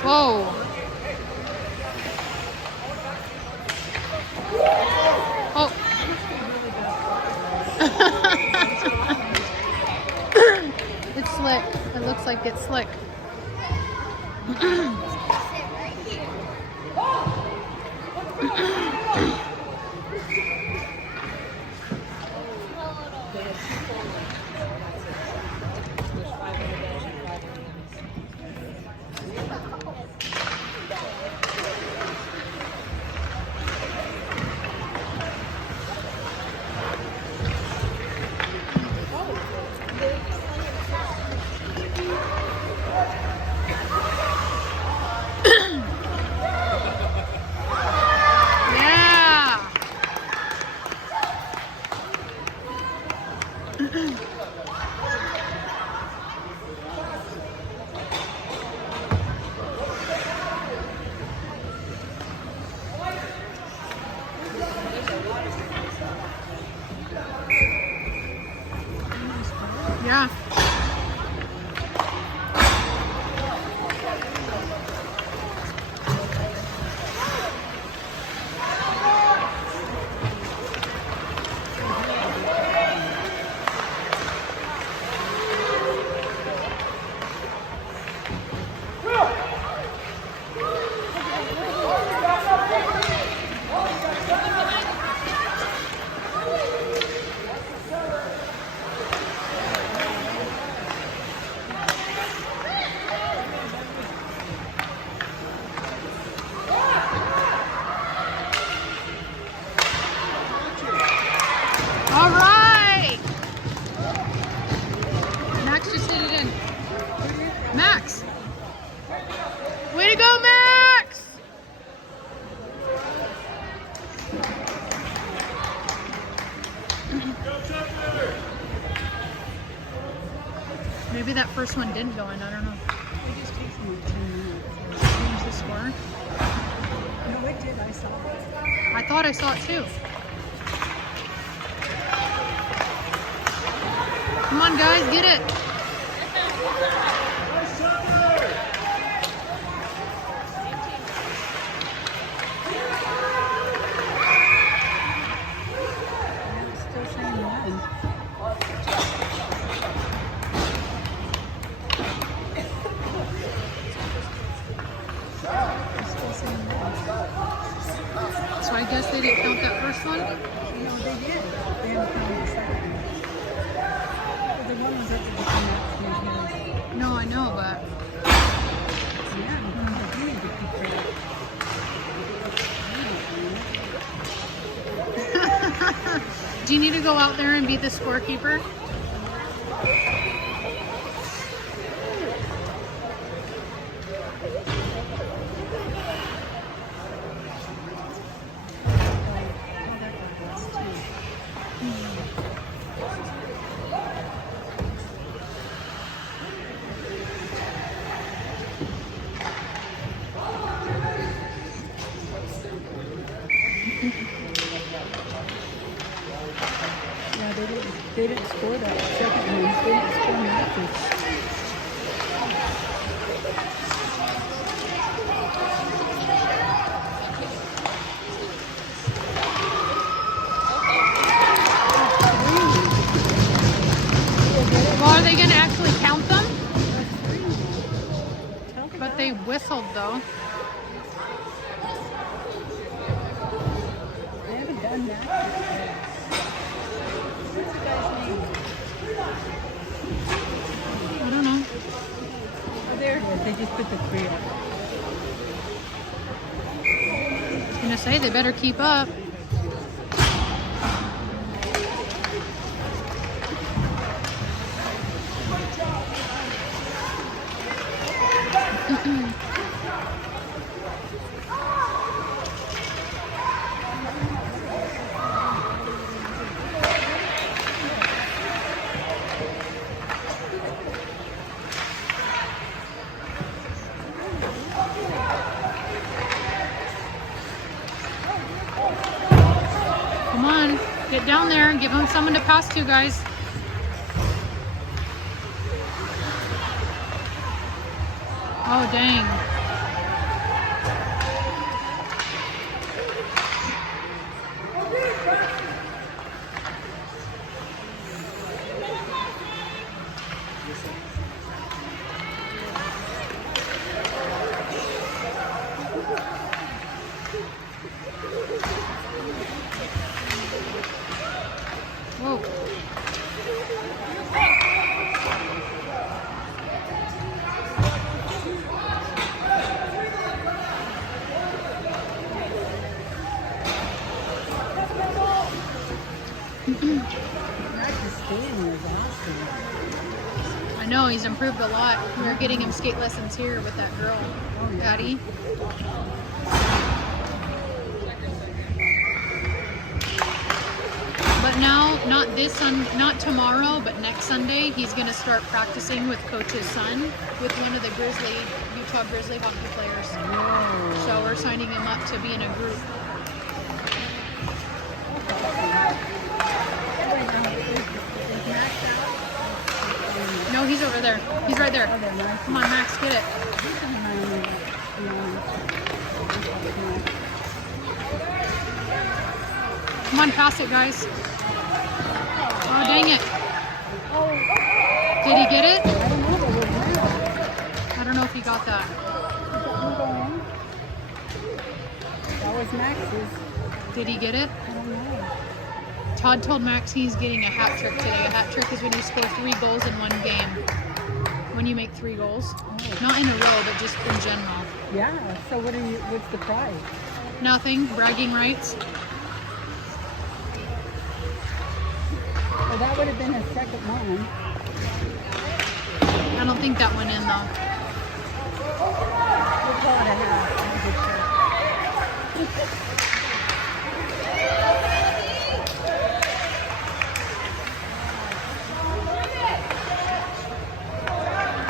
Whoa. Oh. It's slick. It looks like it's slick. Yeah. All right. Max just hit it in. Max. Way to go, Max. Maybe that first one didn't go in. I don't know. It just takes me 10 minutes. Change the score. No, it did. I saw it. I thought I saw it too. Come on, guys, get it. It's still saying one. It's still saying one. So I guess they didn't count that first one? No, they did. They haven't counted the second one. But the one was at the beginning. No, I know, but Yeah, you need to keep track. do you need to go out there and be the scorekeeper? Yeah, they didn't score that second one. They didn't score nothing. Well, are they going to actually count them? But they whistled, though. They haven't done that yet. What's the guy's name? I don't know. Oh, there it is. They just put the 3 up. I was going to say, they better keep up. Get down there and give him someone to pass to, guys. Oh, dang. Whoa. I know, he's improved a lot. We were getting him skate lessons here with that girl, Addie. But now, not tomorrow, but next Sunday, he's going to start practicing with Coach's son, with one of the Utah Grizzly hockey players. Whoa. So we're signing him up to be in a group. No, he's over there. He's right there. Come on, Max, get it. Come on, pass it, guys. Oh, dang it. Did he get it? I don't know if he got that. That was Max's. Did he get it? I don't know. Todd told Max he's getting a hat trick today. A hat trick is when you score 3 goals in one game. When you make 3 goals. Not in a row, but just in general. Yeah, so what's the prize? Nothing. Bragging rights. Well, that would have been his second one. I don't think that went in, though. We'll call it a half.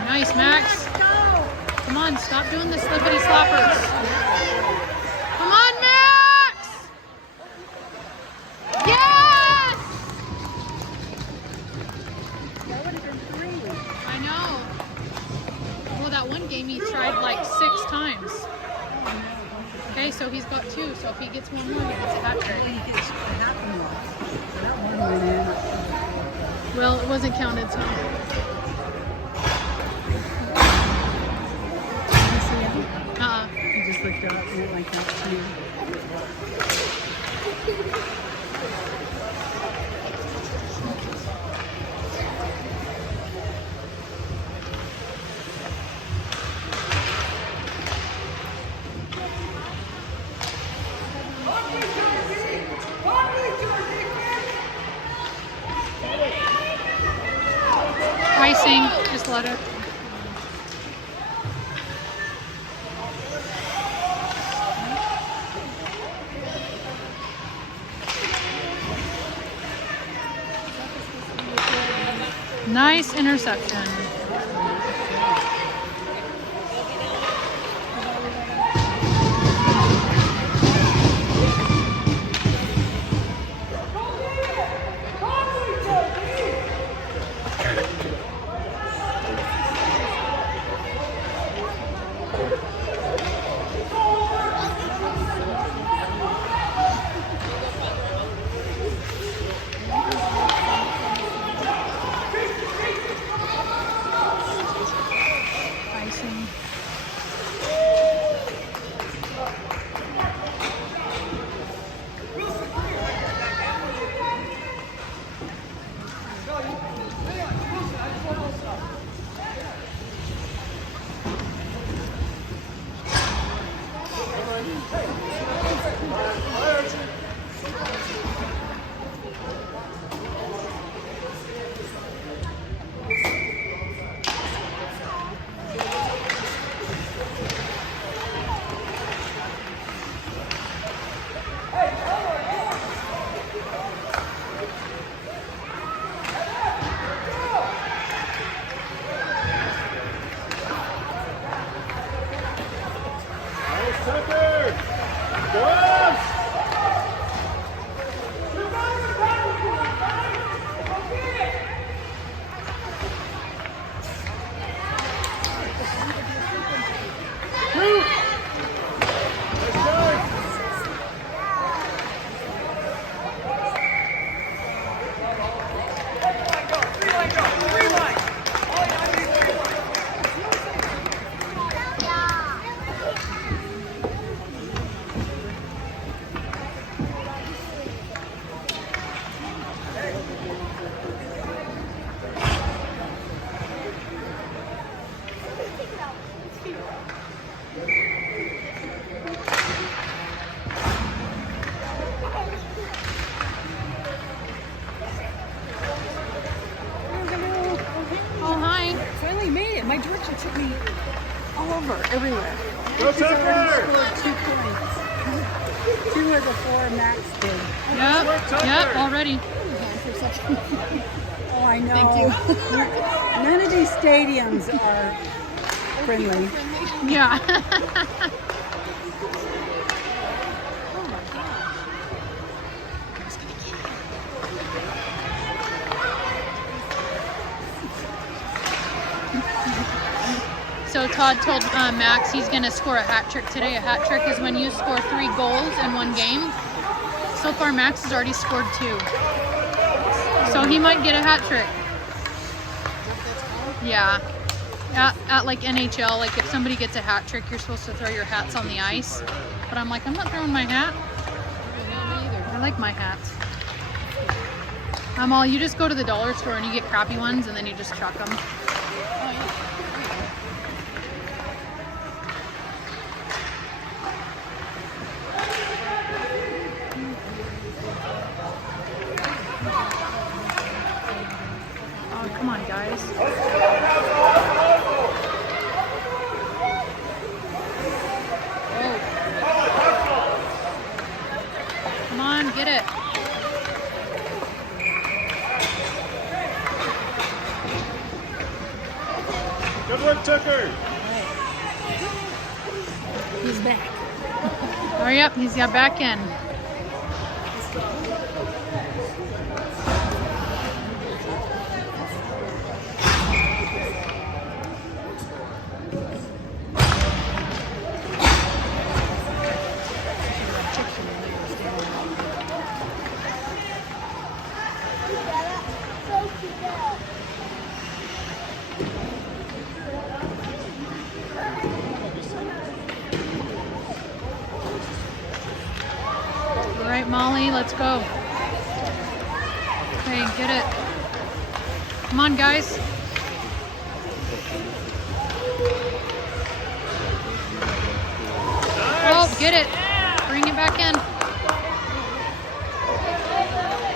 Nice, Max. Come on, stop doing the slippity sloppers. Come on, Max! Yes! That would have been 3. I know. Well, that one game he tried like 6 times. Okay, so he's got 2. So if he gets one more, he gets a hat trick. He gets half of them. So that one went in. Well, it wasn't counted, so. You just lift her up and it like that too. Icing, just let it. Nice interception. over, everywhere. Go She's already Tucker! scored 2 points. 2 of the 4 Max did. Yep, already. Oh, I know. Thank None of these stadiums are friendly. Yeah. So Todd told Max he's going to score a hat trick today. A hat trick is when you score 3 goals in one game. So far, Max has already scored 2. So he might get a hat trick. Yeah. At like NHL, like if somebody gets a hat trick, you're supposed to throw your hats on the ice. But I'm like, I'm not throwing my hat. I like my hats. You just go to the dollar store and you get crappy ones and then you just chuck them. Oh, come on, guys. Come on, get it. Good work, Tucker! He's back. Hurry up, he's got back in. All right, Molly, let's go. Okay, get it. Come on, guys. Oh, get it. Bring it back in.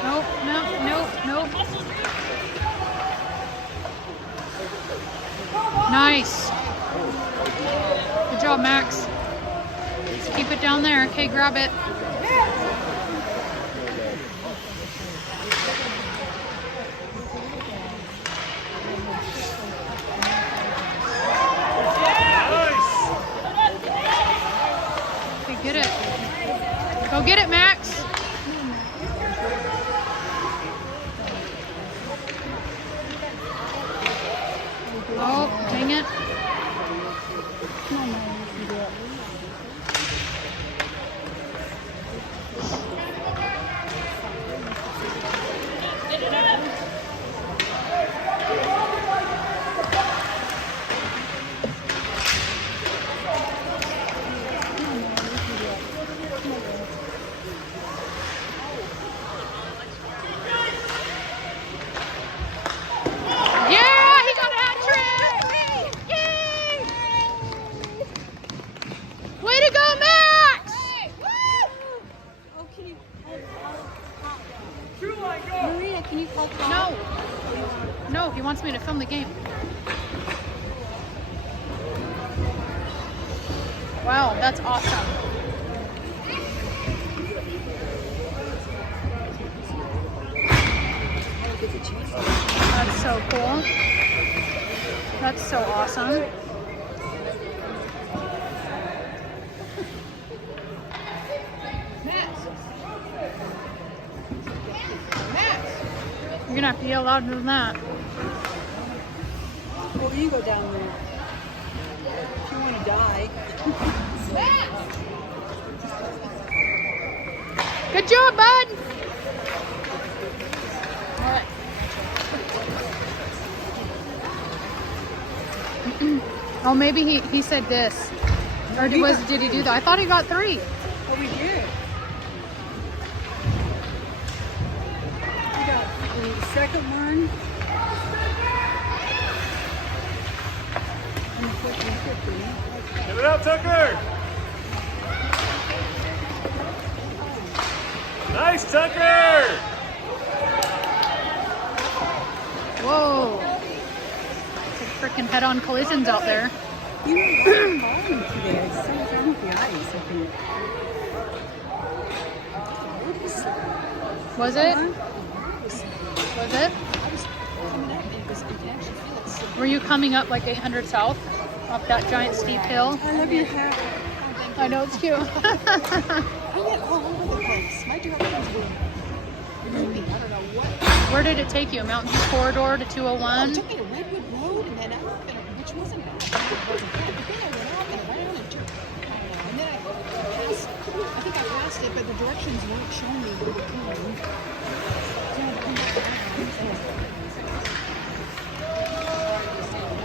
Nope, nope. Nice. Good job, Max. Just keep it down there. Okay, grab it. Okay, get it. Go get it, Max. Oh, dang it. Come on, man, you can do it. Yeah, he got a hat trick! Yay! Way to go, Max! Okay. Maria, can you call Tom? No. No, he wants me to film the game. Wow, that's awesome. That's so cool. That's so awesome. You're gonna have to yell louder than that. Well, you go down there. If you want to die. Good job, bud. All right. Oh, maybe he said this, or did he do that? I thought he got 3. Oh, we did. We got the second one. And the 50-50. Give it up, Tucker! Nice, Tucker! Whoa. Freaking head-on collisions out there. You were falling today. Something's wrong with the ice, I think. Was it? Was it? Were you coming up like 800 South? Up that giant steep hill? I love your hat. I know, it's cute. I get all over the place. My directions were moving. I don't know what. Where did it take you? Mountain View Corridor to It 201? took me to Redwood Road and then up, which wasn't bad. It wasn't bad. But then I went up and around and turned. I don't know. And then I passed. I think I passed it, but the directions weren't showing me where we're going. So I had to come back around.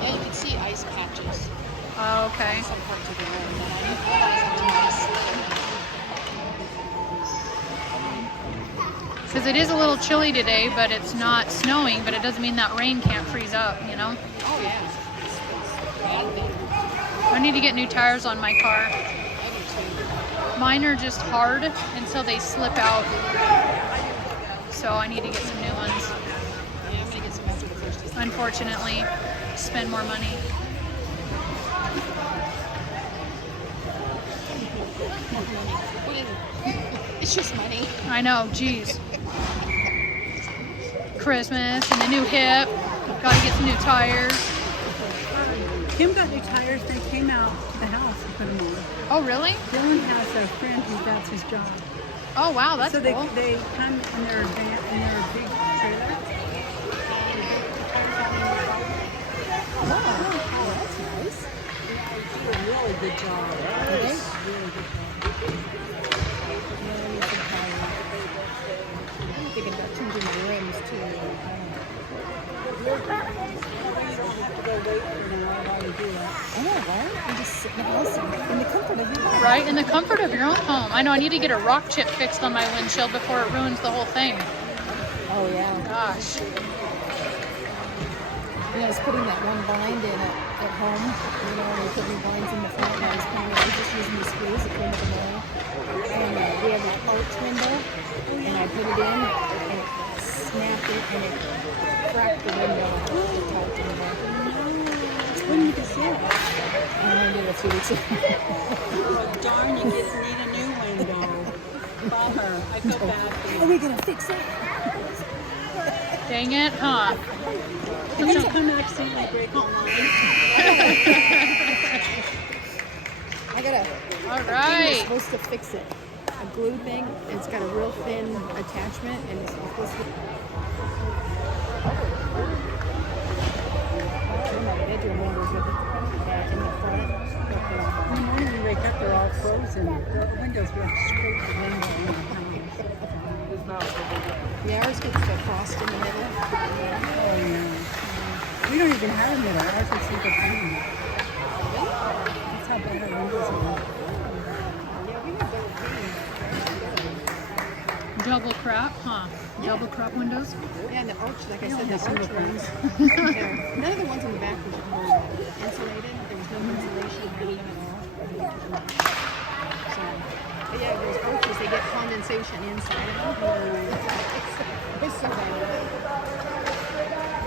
Yeah, you can see ice patches. Oh, okay. Some parts of the road. And I knew that was Because it is a little chilly today, but it's not snowing, but it doesn't mean that rain can't freeze up, you know? Oh, yeah. It's bad there. I need to get new tires on my car. I do too. Mine are just hard until they slip out. So I need to get some new ones. Yeah, I'm gonna get some after the first of the Unfortunately, spend more money. What is it? It's just money. I know, geez. Christmas and the new hip. Gotta get some new tires. Kim got new tires. They came out to the house and put them on. Oh, really? Dylan has a friend who that's his job. Oh, wow, that's so cool. they come in their van, in their big trailer. Oh, that's nice. Yeah, they do a really good job. Nice. Really good job. I'm thinking about changing the rims too. You don't have to go wait for an hour while you do that. I know, right? I'm just sitting in the house in the comfort of your home. Right? In the comfort of your own home. I know I need to get a rock chip fixed on my windshield before it ruins the whole thing. Oh, yeah. Gosh. Yeah, I was putting that one blind in at home. You know, we put new blinds in the front and I was just using the screws at the end of the morning. And we have that arch window. And I put it in and it snapped it and it cracked the window. The top window. When did you see it? And I did it a few weeks ago. Oh, darn, you need a new window. Bummer. I feel bad for you. Are we gonna fix it? Dang it, huh? Can you come accidentally break online? I gotta. All We're right. supposed to fix it. A glue thing. It's got a real thin attachment, and it's supposed to. My bedroom windows with that in the front. In the morning you wake up, they're all frozen. The windows were straight to the window in the house. Yeah, ours gets the frost in the middle. Oh, yeah. We don't even have a middle. Ours is single pane. That's how bad our windows are. Yeah, we have double pane. Double crap, huh? Double crap windows? Yeah, and the arch, like I We said, only the have single arch ones. panes. Yeah. None of the ones in the back were insulated. There was no insulation or anything at all. So, but yeah, those arches, they get condensation inside of them. It's so bad.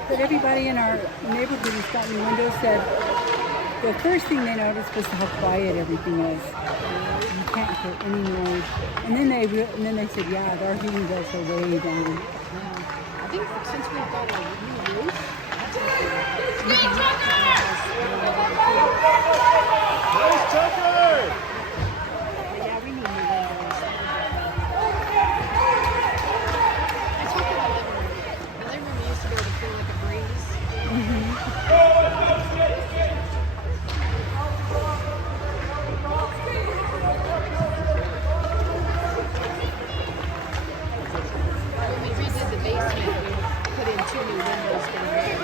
But everybody in our neighborhood who's got new windows said the first thing they noticed was how quiet everything is. You can't hear any noise. And then they said, yeah, our heating bills are way down. I think since we've got a new roof, Nice, Tucker! yeah, we need new windows. I talked about the living room. The living room used to be able to feel like a breeze. When we redid the basement, we put in 2 new windows down there.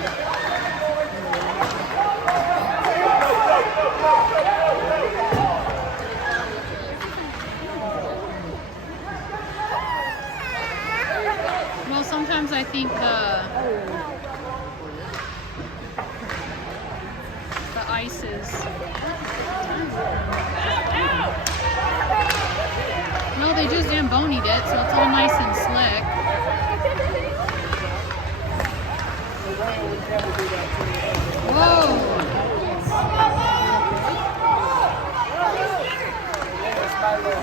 Well, sometimes I think the ice is. No, they just Zamboni'd it, so it's all nice and slick. Whoa! Get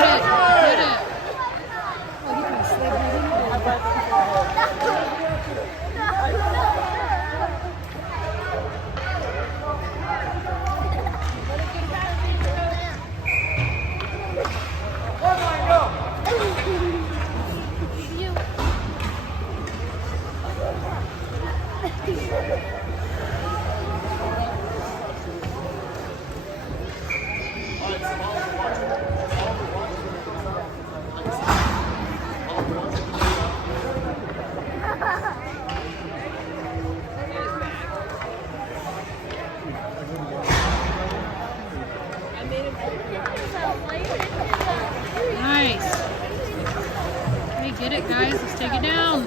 it. Get it. Oh, he kind of slid right in there. Nice. Hey, get it, guys. Let's take it down.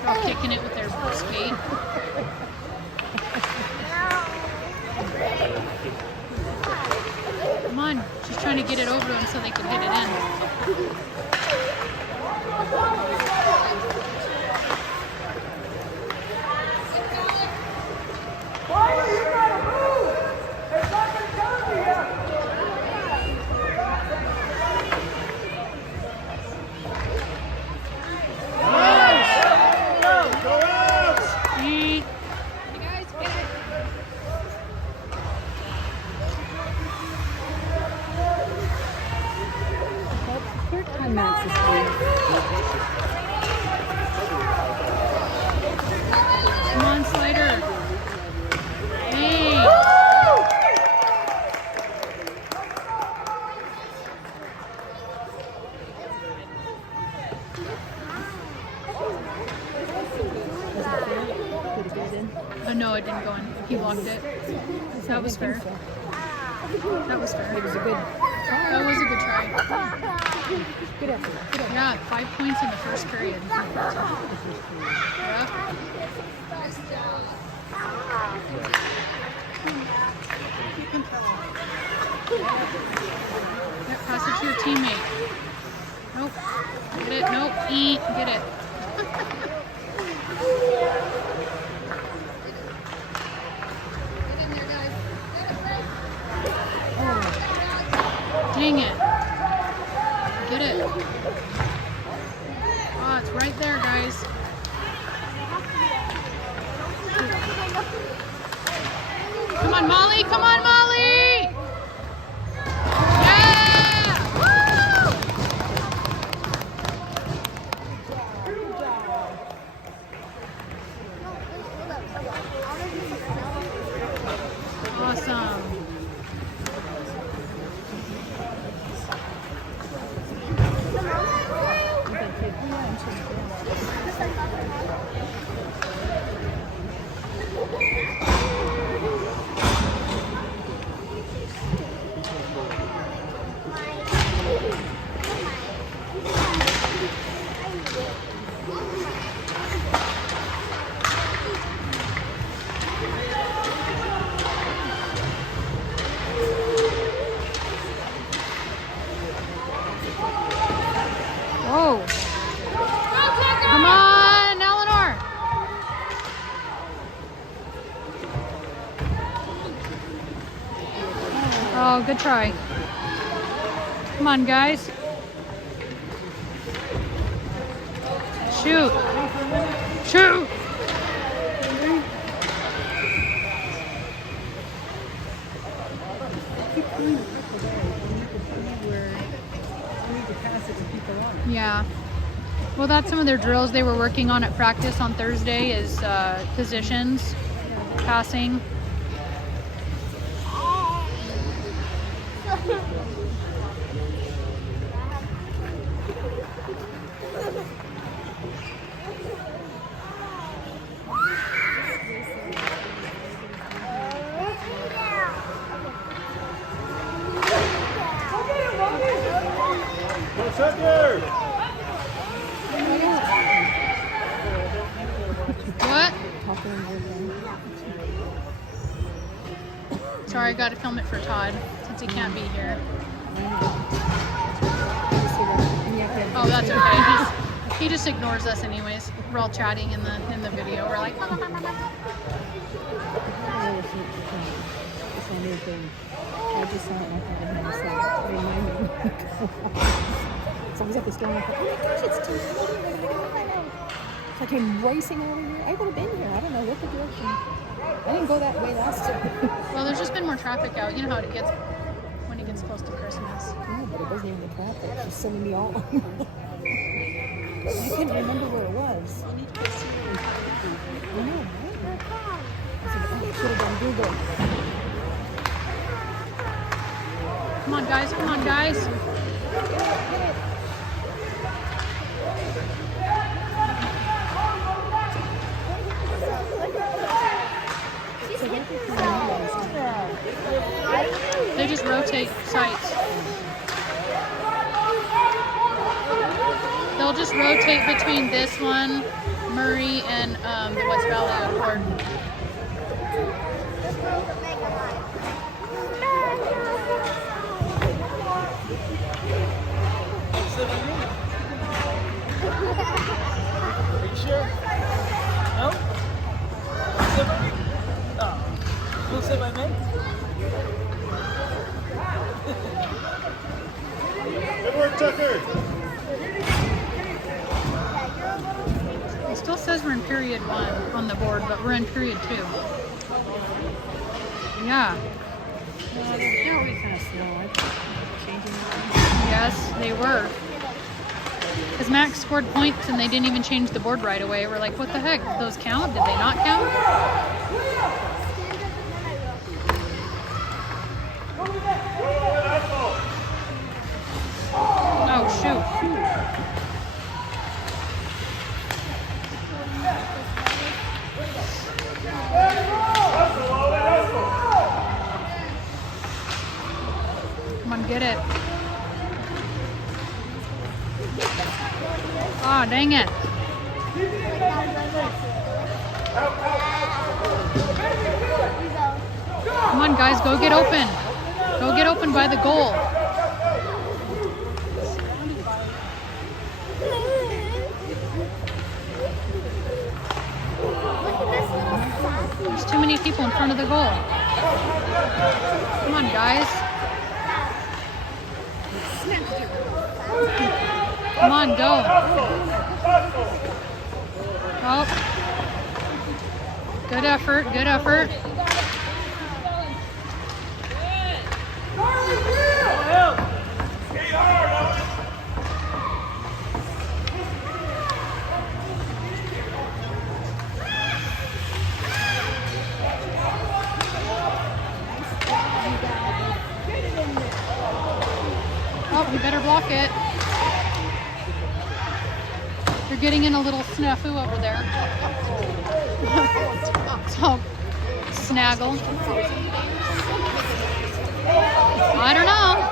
They're all kicking it with their skate. Come on. She's trying to get it over to them so they can hit it in. Eat. Third time Max is playing. Come on, Slider. Hey. Oh, no, it didn't go in. He walked it. That was fair. That was fair. It was a good. That was a good try. Good effort. Good effort. Yeah, 5 points in the first period. Yeah. Yeah, pass it to your teammate. Nope. Get it. Nope. Eat. Get it. Dang it. Get it. Oh, it's right there, guys. Come on, Molly. Come on, Molly. Yeah. Woo! Awesome. Whoa. Come on, Eleanor. Oh, good try. Come on, guys. Shoot. Shoot. Keep pulling the puck away, and you can see where you need to pass it to people on. Yeah. Well, that's some of their drills they were working on at practice on Thursday is positions, passing. What's up there? What? Sorry, I got to film it for Todd since he can't be here. Oh, that's okay. He just ignores us anyways. We're all chatting in the video. We're like, I just saw it like that and I was like, remind me. So I was at the store and I thought, oh my gosh, it's 2:30. So I came racing over here. I would have been here. I don't know what the direction. I didn't go that way last time. well, there's just been more traffic out. You know how it gets when it gets close to Christmas. Yeah, but it wasn't even the traffic. She's sending me all. I couldn't remember where it was. I know, right? I said, oh, I should have done Google. Come on, guys. Come on, guys. They just rotate sites. They'll just rotate between this one, Murray, and the West Valley Accord. Are you sure? No? Oh. You want to say my name? Good work, Tucker. It still says we're in period 1 on the board, but we're in period 2. Yeah. They're always kind of slow. I changing them. Yes, they were. Because Max scored points and they didn't even change the board right away. We're like, what the heck? Did those count? Did they not count? Oh, shoot. Come on, get it. Oh, dang it. Come on, guys, go get open. Go get open by the goal. There's too many people in front of the goal. Come on, guys. Come on, go. Oh. Good effort, good effort. Oh, you better block it. You're getting in a little snafu over there. So, snaggle. I don't know.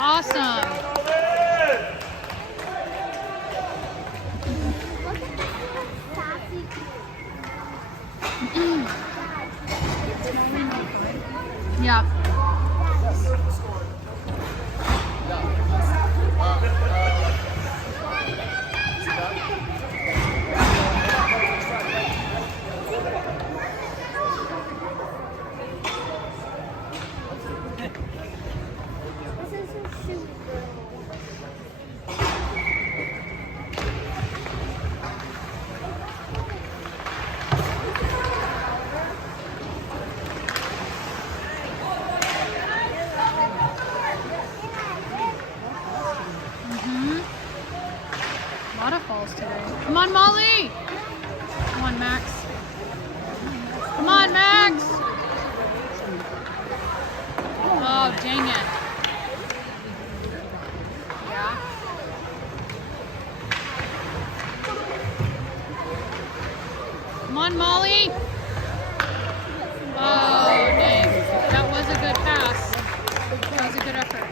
Awesome. Yeah. A lot of falls today. Come on, Molly! Come on, Max. Come on, Max! Oh, dang it. Yeah. Come on, Molly! Good effort.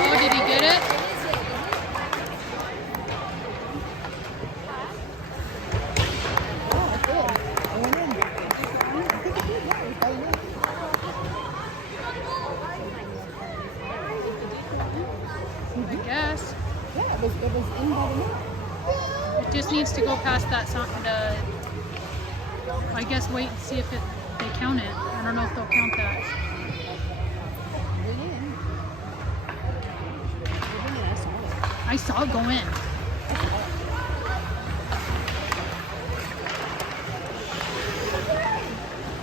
Oh, did he get it? Oh, good. I went in. I think it did, yeah. It fell in. I guess. Yeah, it was in by the net. It just needs to go past that sign. I guess wait and see if they count it. I don't know if they'll count that. Went in. I saw it. I saw it go in.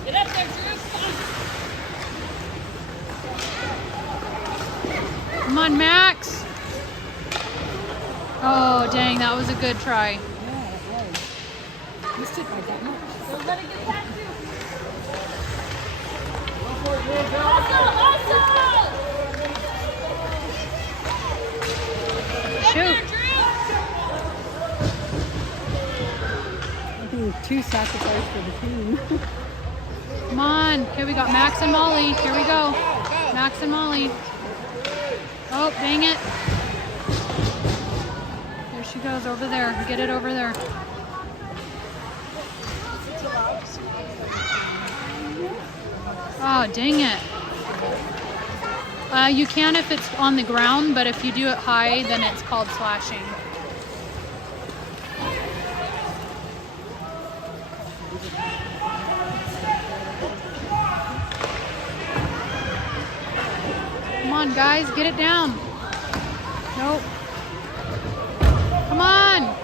Get up there, Drew. Come on, Max. Oh, dang, that was a good try. Yeah, it was. Missed it by that much. Don't let it get back to you. Shoot. I think 2 sacrifices for the team. Come on. Here we got Max and Molly. Here we go. Max and Molly. Oh, dang it. There she goes over there. Get it over there. Oh, dang it. You can if it's on the ground, but if you do it high, then it's called slashing. Come on, guys, get it down. Nope. Come on.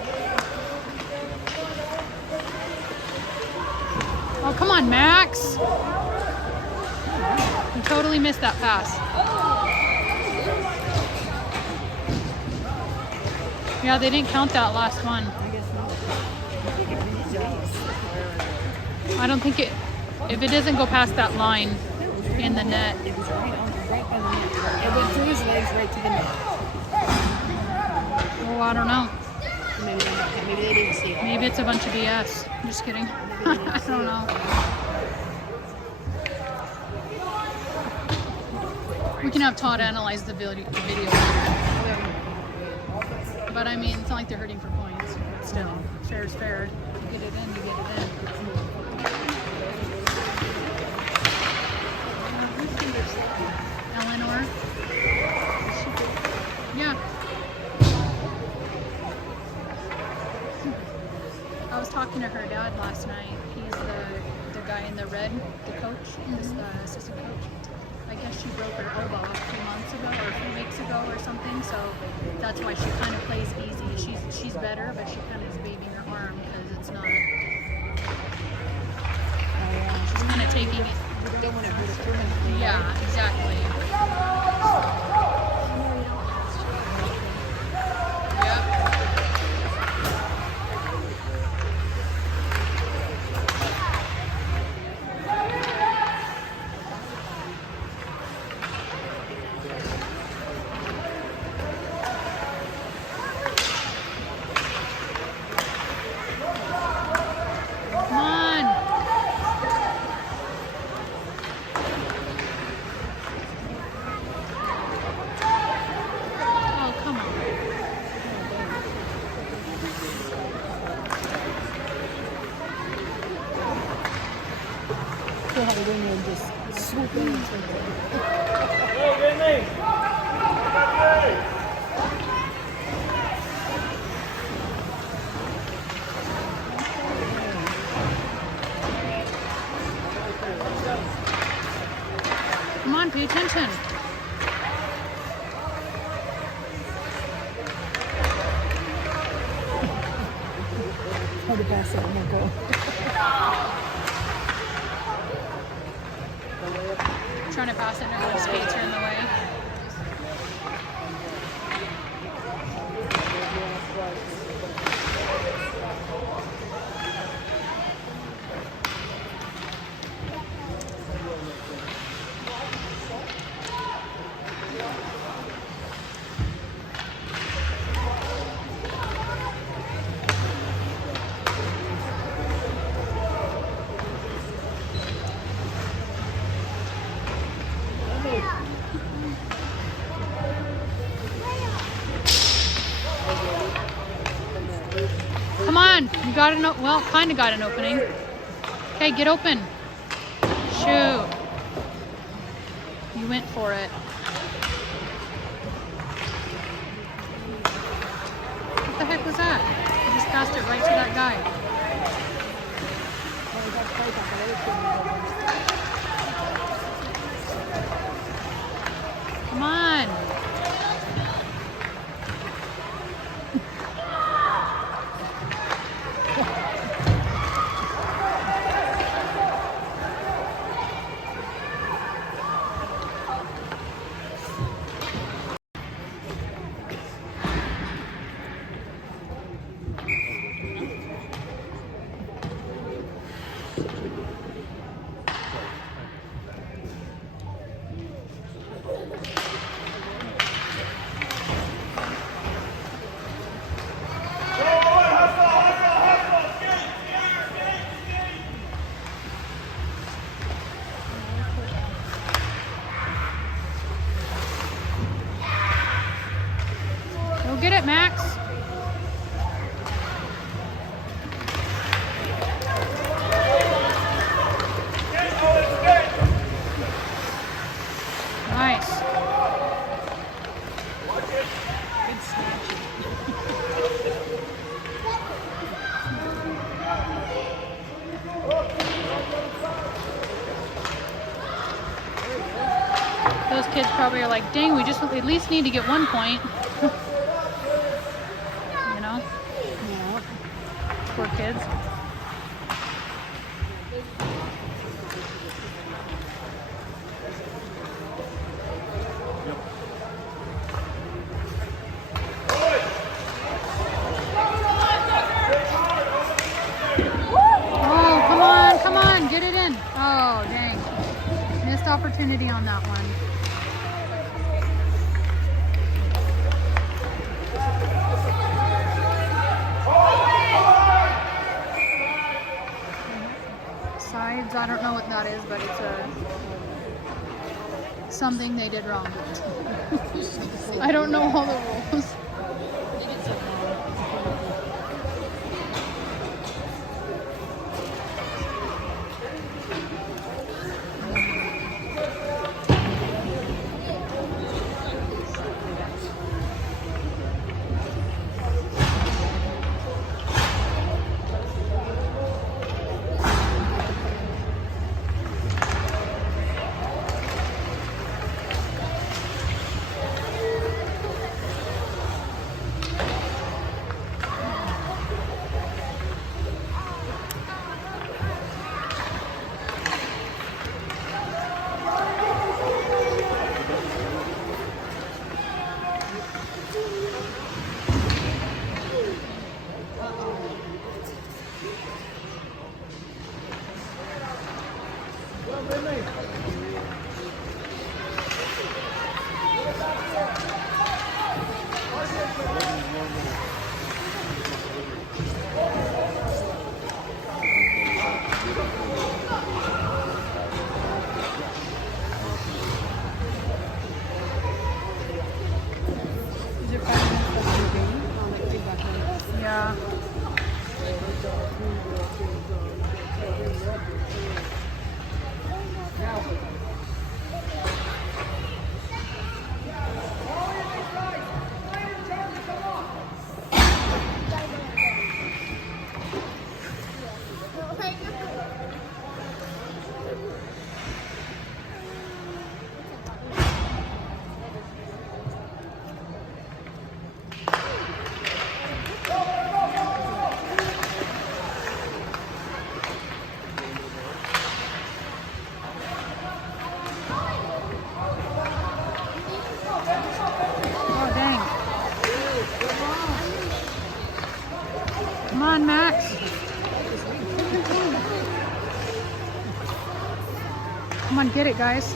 Oh, come on, Max. You totally missed that pass. Yeah, they didn't count that last one. I guess not. I don't think it, if it doesn't go past that line in the net. It was right by the net. It went through his legs right to the net. Oh, I don't know. Maybe they didn't see it. Maybe it's a bunch of BS. I'm just kidding. I don't know. We can have Todd analyze the video later. But I mean, it's not like they're hurting for points. But still, fair is fair. You get it in, you get it in. Eleanor? Yeah. I was talking to her dad last night. He's the guy in the red, the coach, this assistant coach. I guess she broke her elbow a few months ago or a few weeks ago or something, so that's why she kind of plays easy. She's better, but she kind of is babying her arm because it's not. She's kind of taking it. You don't want to hurt it too much. Yeah, exactly. Yep. Come on. Oh, come on. Still had to win and just swoop in and take it. Go, Vinny! Come on, pay attention. Hard to pass it, I'm gonna go. Trying to pass it and everyone's skates are in the way. Come on. You got an, well, kind of got an opening. Okay, get open. Shoot. You went for it. What the heck was that? I just passed it right to that guy. Come on. Go get it, Max. Nice. Those kids probably are like, dang, we just at least need to get 1 point. You know? Yeah. Poor kids. Oh, come on, get it in. Oh, dang. Missed opportunity on that one. Sides, I don't know what that is, but it's something they did wrong. I don't know all the rules. Is it 5 minutes left in the game? Yeah. Oh, dang. Come on, Max. Come on, get it, guys.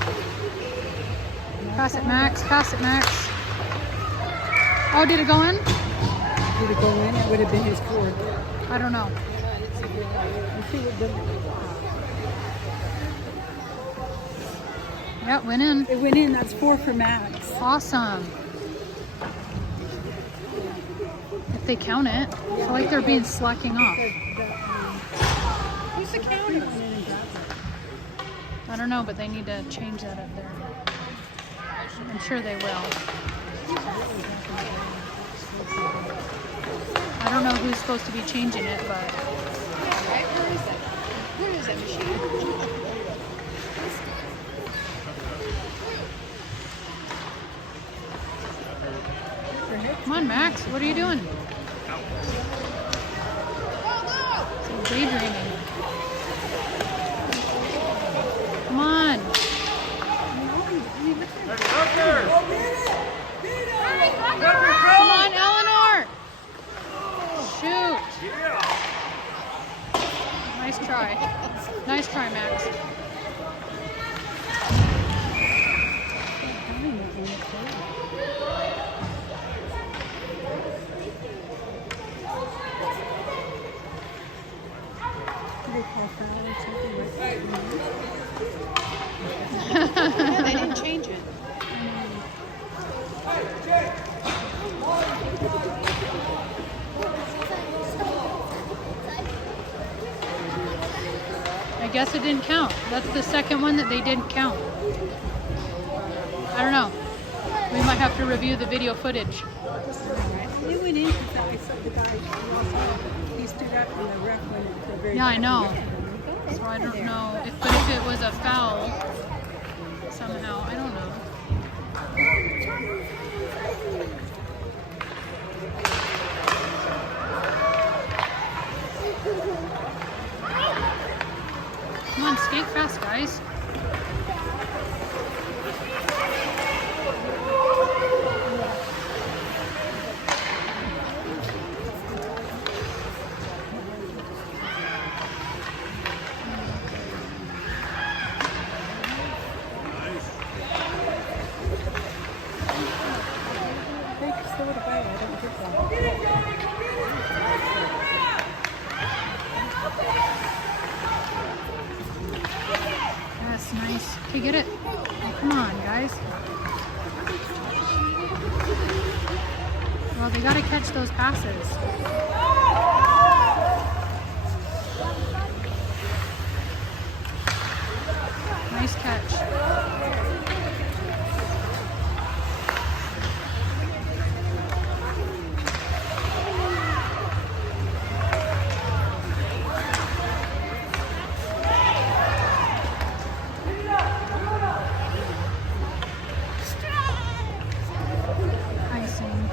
Pass it, Max. Pass it, Max. Oh, did it go in? Did it go in? It would have been his court. I don't know. Let's see what Yeah, it went in. it went in. That's 4 for Max. Awesome. they count it. I feel like they're being slacking off. Who's the counter? I don't know, but they need to change that up there. I'm sure they will. I don't know who's supposed to be changing it, but Where is that machine? come on, Max. What are you doing? So daydreaming. Come on. Come on, Eleanor. Shoot. Nice try. Nice try, Max. They didn't change it. I guess it didn't count. That's the second one that they didn't count. I don't know. We might have to review the video footage. It went in because I saw the guy he stood up and the ref went at the very Yeah, I back. know. So I don't know. But if it was a foul somehow, I don't know. Come on, skate fast, guys. They just throw it away. I don't think so. That's nice. Okay, get it. Come on, guys. Well, they gotta catch those passes. Nice catch. Icing.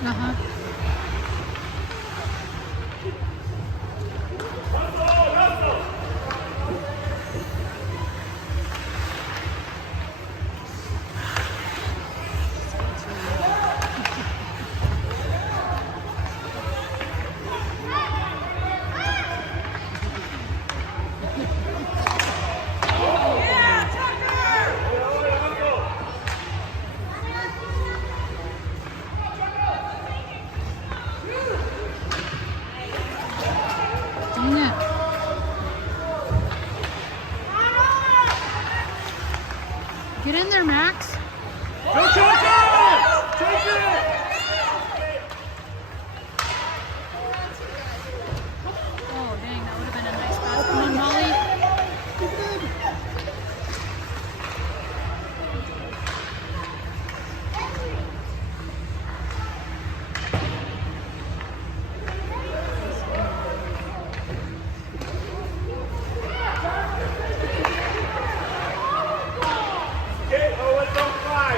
Uh-huh. Dang it. Get in there, Max. Go, take it! Take it! Oh, dang, that would have been a nice pass. Come on, Molly. Okay, Owen, don't fly!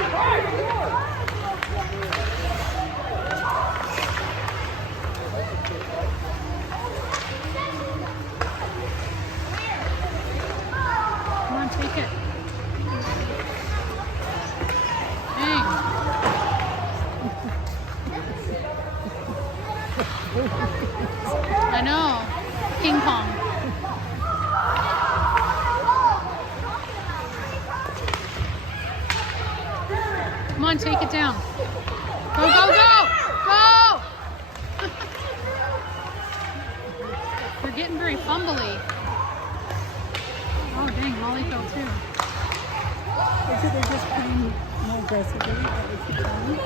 Come on, take it. Dang. I know. Ping pong. Come on, take it down. Go, go, go! Go! You're getting very fumbly. Oh, dang, Molly fell too. Is it they're just playing more aggressively? Is that what you're saying?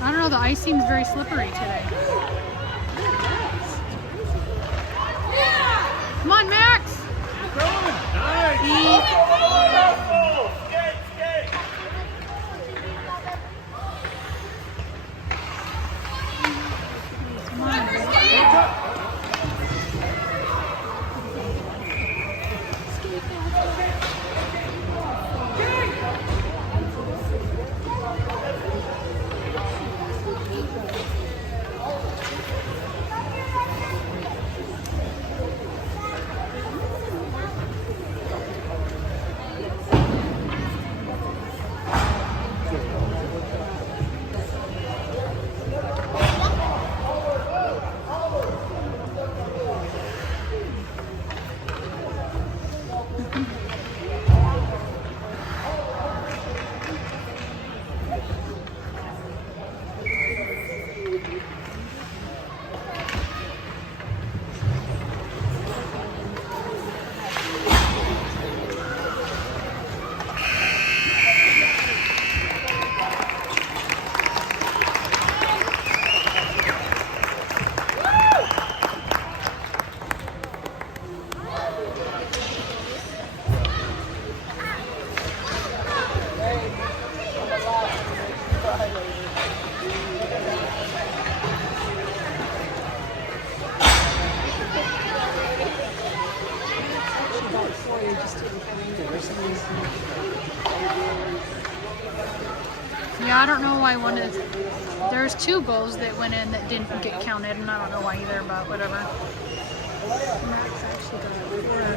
I don't know, the ice seems very slippery today. Come on, Max! Nice! Skate, skate! Come on. Yeah, I don't know why one is. There's 2 goals that went in that didn't get counted, and I don't know why either, but whatever. Max actually got 4